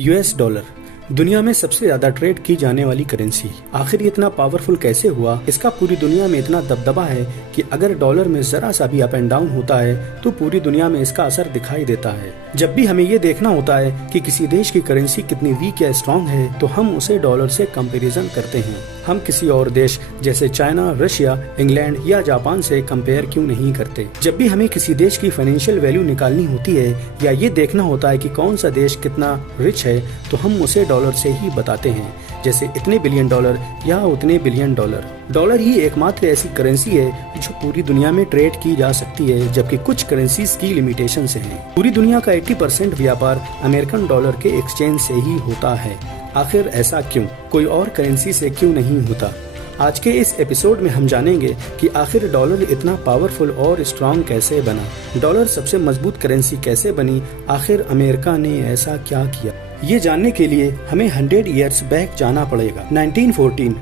US dollar दुनिया में सबसे ज्यादा ट्रेड की जाने वाली करेंसी। आखिर ये इतना पावरफुल कैसे हुआ? इसका पूरी दुनिया में इतना दबदबा है कि अगर डॉलर में जरा सा भी अप एंड डाउन होता है तो पूरी दुनिया में इसका असर दिखाई देता है। जब भी हमें ये देखना होता है कि किसी देश की करेंसी कितनी वीक या स्ट्रांग है तो हम उसे डॉलर से कंपैरिजन करते हैं। हम किसी और देश जैसे चाइना, रशिया, इंग्लैंड या जापान से कंपेयर क्यों नहीं करते? जब भी हमें किसी देश की फाइनेंशियल वैल्यू निकालनी होती है या ये देखना होता है कि कौन सा देश कितना रिच है तो हम उसे डॉलर से ही बताते हैं, जैसे इतने बिलियन डॉलर या उतने बिलियन डॉलर। डॉलर ही एकमात्र ऐसी करेंसी है जो पूरी दुनिया में ट्रेड की जा सकती है, जबकि कुछ करेंसीज की लिमिटेशंस हैं। पूरी दुनिया का 80% व्यापार अमेरिकन डॉलर के एक्सचेंज से ही होता है। आखिर ऐसा क्यों? कोई और करेंसी से क्यों नहीं होता? आज के इस एपिसोड में हम जानेंगे कि आखिर डॉलर इतना पावरफुल और स्ट्रांग कैसे बना, डॉलर सबसे मजबूत करेंसी कैसे बनी, आखिर अमेरिका ने ऐसा क्या किया। ये जानने के लिए हमें 100 ईयर्स बैक जाना पड़ेगा। 1914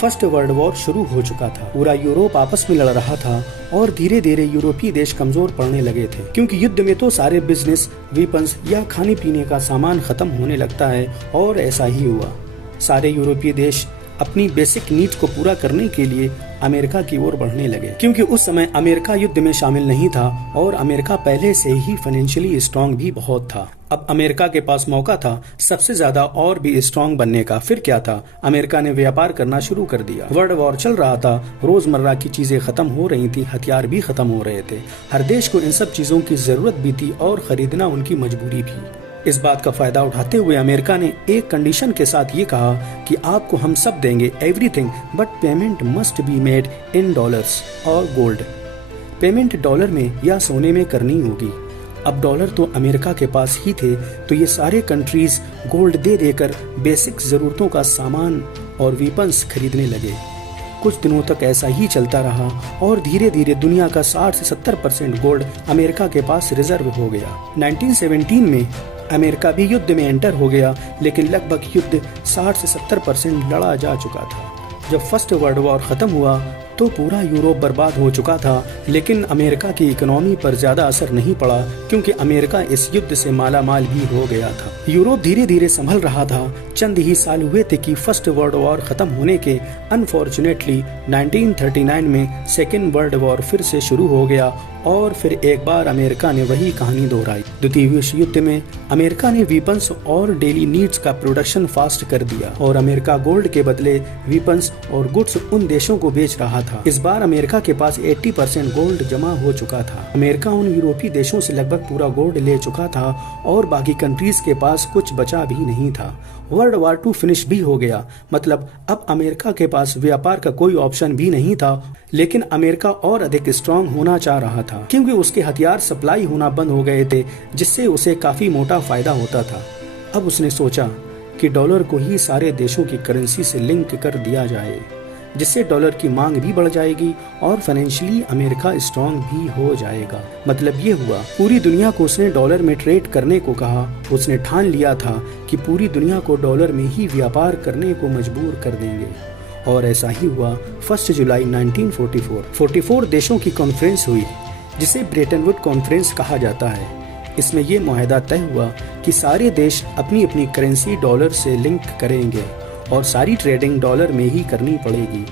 फर्स्ट वर्ल्ड वॉर शुरू हो चुका था। पूरा यूरोप आपस में लड़ रहा था और धीरे धीरे यूरोपीय देश कमजोर पड़ने लगे थे, क्योंकि युद्ध में तो सारे बिजनेस, वेपन्स या खाने पीने का सामान खत्म होने लगता है। और ऐसा ही हुआ। सारे यूरोपीय देश अपनी बेसिक नीड्स को पूरा करने के लिए अमेरिका की ओर बढ़ने लगे, क्योंकि उस समय अमेरिका युद्ध में शामिल नहीं था और अमेरिका पहले से ही फाइनेंशियली स्ट्रांग भी बहुत था। अब अमेरिका के पास मौका था सबसे ज्यादा और भी स्ट्रांग बनने का। फिर क्या था? अमेरिका ने व्यापार करना शुरू कर दिया। वर्ल्ड वॉर चल रहा था, रोजमर्रा की चीजें खत्म हो रही थी, हथियार भी खत्म हो रहे थे। हर देश को इन सब चीजों की जरूरत भी थी और खरीदना उनकी मजबूरी भी। इस बात का फायदा उठाते हुए अमेरिका ने एक कंडीशन के साथ ये कहा कि आपको हम सब देंगे, everything, but payment must be made in dollars और गोल्ड। पेमेंट डॉलर में या सोने में करनी होगी। अब डॉलर तो अमेरिका के पास ही थे, तो ये सारे कंट्रीज गोल्ड दे देकर बेसिक जरूरतों का सामान और वेपन्स खरीदने लगे। कुछ दिनों तक ऐसा ही चलता रहा और धीरे धीरे दुनिया का 60 से 70% गोल्ड अमेरिका के पास रिजर्व हो गया। 1917 में अमेरिका भी युद्ध में एंटर हो गया, लेकिन लगभग युद्ध 60 से 70% लड़ा जा चुका था। जब फर्स्ट वर्ल्ड वॉर खत्म हुआ तो पूरा यूरोप बर्बाद हो चुका था, लेकिन अमेरिका की इकोनॉमी पर ज्यादा असर नहीं पड़ा, क्योंकि अमेरिका इस युद्ध से माला माल भी हो गया था। यूरोप धीरे धीरे संभल रहा था। चंद ही साल हुए थे कि फर्स्ट वर्ल्ड वॉर खत्म होने के अनफॉर्चुनेटली 1939 में सेकेंड वर्ल्ड वॉर फिर से शुरू हो गया और फिर एक बार अमेरिका ने वही कहानी दोहराई। द्वितीय विश्व युद्ध में अमेरिका ने वीपन्स और डेली नीड्स का प्रोडक्शन फास्ट कर दिया और अमेरिका गोल्ड के बदले वीपन्स और गुड्स उन देशों को बेच रहा था। इस बार अमेरिका के पास 80% गोल्ड जमा हो चुका था। अमेरिका उन यूरोपीय देशों से लगभग पूरा गोल्ड ले चुका था और बाकी कंट्रीज के पास कुछ बचा भी नहीं था। वर्ल्ड वॉर 2 फिनिश भी हो गया, मतलब अब अमेरिका के पास व्यापार का कोई ऑप्शन भी नहीं था। लेकिन अमेरिका और अधिक स्ट्रांग होना चाह रहा था, क्योंकि उसके हथियार सप्लाई होना बंद हो गए थे, जिससे उसे काफी मोटा फायदा होता था। अब उसने सोचा कि डॉलर को ही सारे देशों की करेंसी से लिंक कर दिया जाए, जिससे डॉलर की मांग भी बढ़ जाएगी और फाइनेंशियली अमेरिका स्ट्रांग भी हो जाएगा। मतलब ये हुआ, पूरी दुनिया को उसने डॉलर में ट्रेड करने को कहा। उसने ठान लिया था कि पूरी दुनिया को डॉलर में ही व्यापार करने को मजबूर कर देंगे और ऐसा ही हुआ। 1 जुलाई 1944 44 देशों की कॉन्फ्रेंस हुई, जिसे ब्रेटन वुड कॉन्फ्रेंस कहा जाता है। इसमें यह मुआहदा तय हुआ कि सारे देश अपनी अपनी करेंसी डॉलर से लिंक करेंगे और सारी ट्रेडिंग डॉलर में ही करनी पड़ेगी,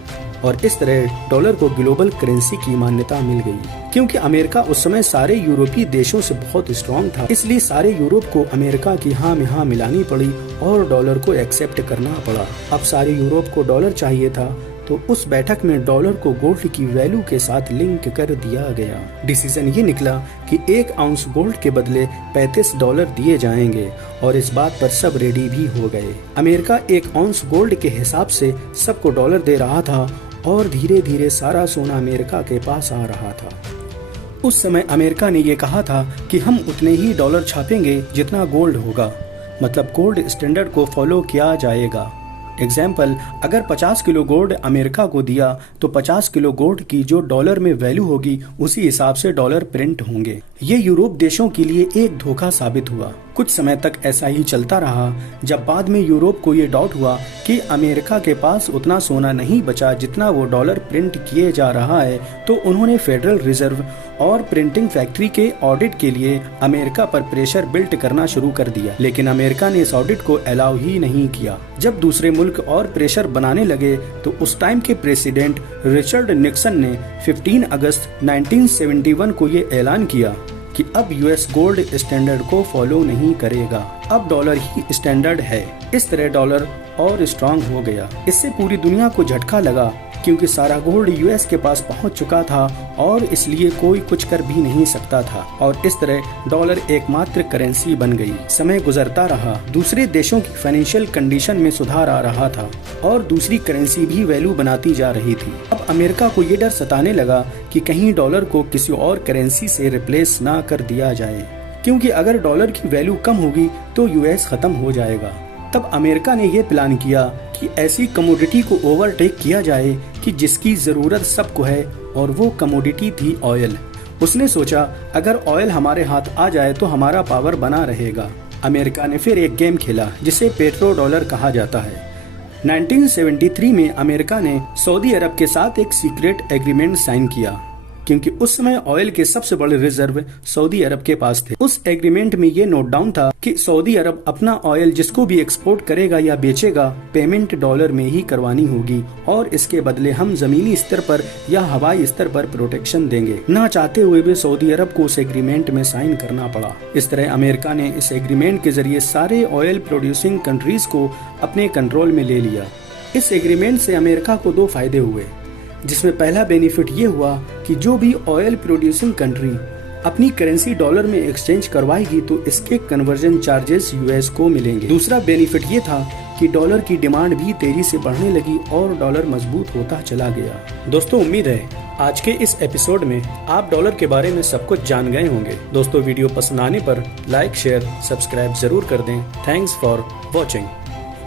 और इस तरह डॉलर को ग्लोबल करेंसी की मान्यता मिल गई। क्योंकि अमेरिका उस समय सारे यूरोपीय देशों से बहुत स्ट्रांग था, इसलिए सारे यूरोप को अमेरिका की हाँ में हाँ मिलानी पड़ी और डॉलर को एक्सेप्ट करना पड़ा। अब सारे यूरोप को डॉलर चाहिए था, तो उस बैठक में डॉलर को गोल्ड की वैल्यू के साथ लिंक कर दिया गया। डिसीजन ये निकला कि 1 आउंस गोल्ड के बदले $35 दिए जाएंगे और इस बात पर सब रेडी भी हो गए। अमेरिका 1 आउंस गोल्ड के हिसाब से सबको डॉलर दे रहा था और धीरे धीरे सारा सोना अमेरिका के पास आ रहा था। उस समय अमेरिका ने ये कहा था कि हम उतने ही डॉलर छापेंगे जितना गोल्ड होगा, मतलब गोल्ड स्टैंडर्ड को फॉलो किया जाएगा। एग्जाम्पल, अगर 50 किलो गोल्ड अमेरिका को दिया तो 50 किलो गोल्ड की जो डॉलर में वैल्यू होगी उसी हिसाब से डॉलर प्रिंट होंगे। ये यूरोप देशों के लिए एक धोखा साबित हुआ। कुछ समय तक ऐसा ही चलता रहा। जब बाद में यूरोप को ये डाउट हुआ कि अमेरिका के पास उतना सोना नहीं बचा जितना वो डॉलर प्रिंट किए जा रहा है, तो उन्होंने फेडरल रिजर्व और प्रिंटिंग फैक्ट्री के ऑडिट के लिए अमेरिका पर प्रेशर बिल्ट करना शुरू कर दिया। लेकिन अमेरिका ने इस ऑडिट को अलाउ ही नहीं किया। जब दूसरे मुल्क और प्रेशर बनाने लगे तो उस टाइम के प्रेसिडेंट रिचर्ड निक्सन ने 15 अगस्त 1971 को ये ऐलान किया कि अब यूएस गोल्ड स्टैंडर्ड को फॉलो नहीं करेगा, अब डॉलर ही स्टैंडर्ड है। इस तरह डॉलर और स्ट्रांग हो गया। इससे पूरी दुनिया को झटका लगा क्योंकि सारा गोल्ड यूएस के पास पहुंच चुका था और इसलिए कोई कुछ कर भी नहीं सकता था और इस तरह डॉलर एकमात्र करेंसी बन गई। समय गुजरता रहा, दूसरे देशों की फाइनेंशियल कंडीशन में सुधार आ रहा था और दूसरी करेंसी भी वैल्यू बनाती जा रही थी। अब अमेरिका को ये डर सताने लगा कि कहीं डॉलर को किसी और करेंसी से रिप्लेस ना कर दिया जाए, क्योंकि अगर डॉलर की वैल्यू कम होगी तो यूएस खत्म हो जाएगा। तब अमेरिका ने यह प्लान किया कि ऐसी कमोडिटी को ओवरटेक किया जाए कि जिसकी जरूरत सबको है, और वो कमोडिटी थी ऑयल। उसने सोचा अगर ऑयल हमारे हाथ आ जाए तो हमारा पावर बना रहेगा। अमेरिका ने फिर एक गेम खेला जिसे पेट्रो डॉलर कहा जाता है। 1973 में अमेरिका ने सऊदी अरब के साथ एक सीक्रेट एग्रीमेंट साइन किया, क्योंकि उस समय ऑयल के सबसे बड़े रिजर्व सऊदी अरब के पास थे। उस एग्रीमेंट में ये नोट डाउन था कि सऊदी अरब अपना ऑयल जिसको भी एक्सपोर्ट करेगा या बेचेगा, पेमेंट डॉलर में ही करवानी होगी और इसके बदले हम जमीनी स्तर पर या हवाई स्तर पर प्रोटेक्शन देंगे। ना चाहते हुए भी सऊदी अरब को उस एग्रीमेंट में साइन करना पड़ा। इस तरह अमेरिका ने इस एग्रीमेंट के जरिए सारे ऑयल प्रोड्यूसिंग कंट्रीज को अपने कंट्रोल में ले लिया। इस एग्रीमेंट से अमेरिका को 2 फायदे हुए, जिसमें पहला बेनिफिट ये हुआ कि जो भी ऑयल प्रोड्यूसिंग कंट्री अपनी करेंसी डॉलर में एक्सचेंज करवाएगी तो इसके कन्वर्जन चार्जेस यूएस को मिलेंगे। दूसरा बेनिफिट ये था कि डॉलर की डिमांड भी तेजी से बढ़ने लगी और डॉलर मजबूत होता चला गया। दोस्तों, उम्मीद है आज के इस एपिसोड में आप डॉलर के बारे में सब कुछ जान गए होंगे। दोस्तों, वीडियो पसंद आने पर लाइक, शेयर, सब्सक्राइब जरूर कर दें। Thanks for watching.